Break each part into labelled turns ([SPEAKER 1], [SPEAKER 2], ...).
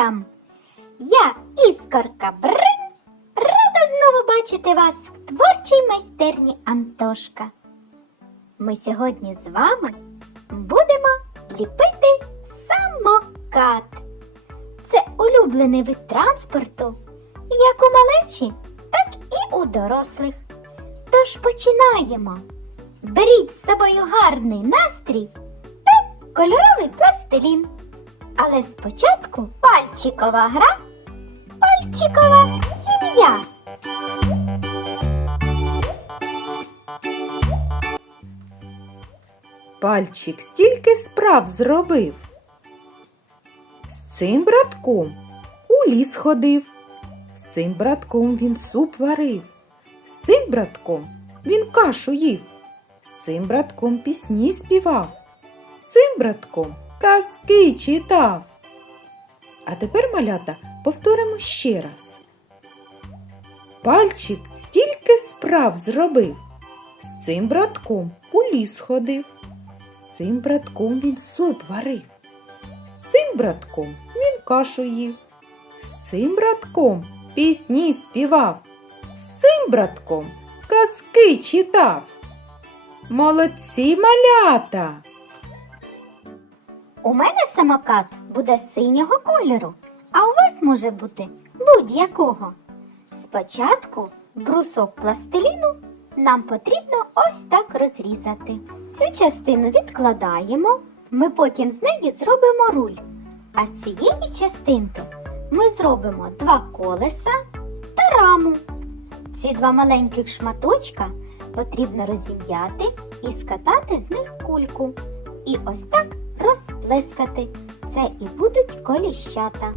[SPEAKER 1] там. Я іскорка Бринь, рада знову бачити вас в творчій майстерні Антошка. Ми сьогодні з вами будемо ліпити самокат. Це улюблений вид транспорту, як у малечі, так і у дорослих. Тож починаємо. Беріть з собою гарний настрій та кольоровий пластилін. Але спочатку пальчикова гра, пальчикова сім'я.
[SPEAKER 2] Пальчик стільки справ зробив. З цим братком у ліс ходив. З цим братком він суп варив. З цим братком він кашу їв. З цим братком пісні співав. З цим братком казки читав. А тепер, малята, повторимо ще раз. Пальчик стільки справ зробив. З цим братком у ліс ходив. З цим братком він суп варив. З цим братком він кашу їв. З цим братком пісні співав. З цим братком казки читав. Молодці малята!
[SPEAKER 1] У мене самокат буде синього кольору, а у вас може бути будь-якого. Спочатку брусок пластиліну нам потрібно ось так розрізати. Цю частину відкладаємо, ми потім з неї зробимо руль. А з цієї частинки ми зробимо два колеса та раму. Ці два маленьких шматочка потрібно розім'яти і скатати з них кульку. І ось так розплескати. Це і будуть коліщата.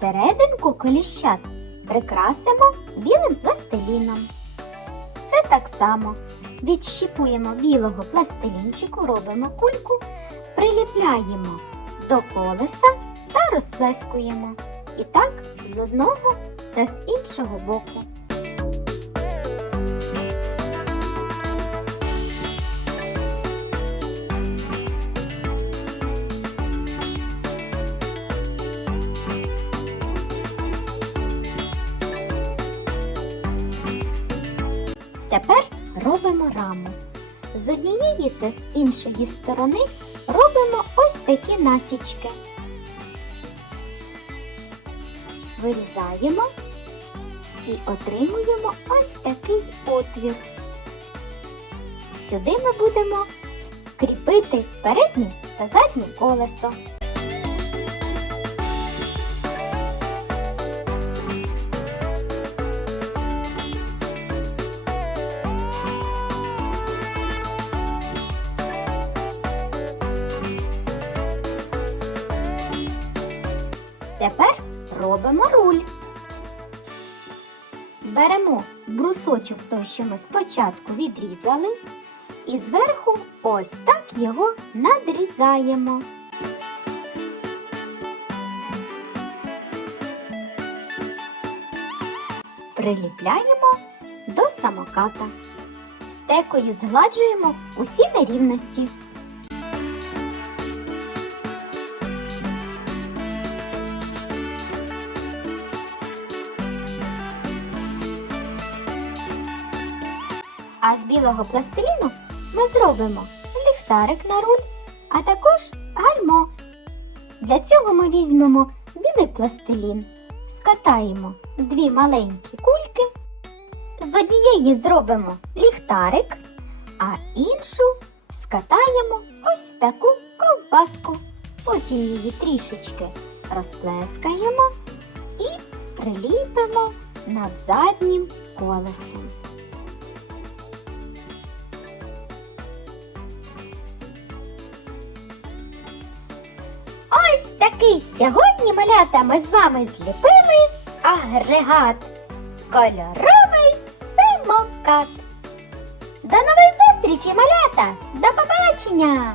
[SPEAKER 1] Серединку коліщат прикрасимо білим пластиліном. Все так само. Відщіпуємо білого пластилінчику, робимо кульку, приліпляємо до колеса та розплескуємо. І так з одного та з іншого боку. Тепер робимо раму. З однієї та з іншої сторони робимо ось такі насічки. Вирізаємо і отримуємо ось такий отвір. Сюди ми будемо кріпити переднє та заднє колесо. Тепер робимо руль. Беремо брусочок той, що ми спочатку відрізали, і зверху ось так його надрізаємо. Приліпляємо до самоката. Стекою згладжуємо усі нерівності. З білого пластиліну ми зробимо ліхтарик на руль, а також гальмо. Для цього ми візьмемо білий пластилін, скатаємо дві маленькі кульки, з однієї зробимо ліхтарик, а іншу скатаємо ось таку ковбаску. Потім її трішечки розплескаємо і приліпимо над заднім колесом. Такий сьогодні малята ми з вами зліпили агрегат. Кольоровий самокат. До нової зустрічі, малята! До побачення!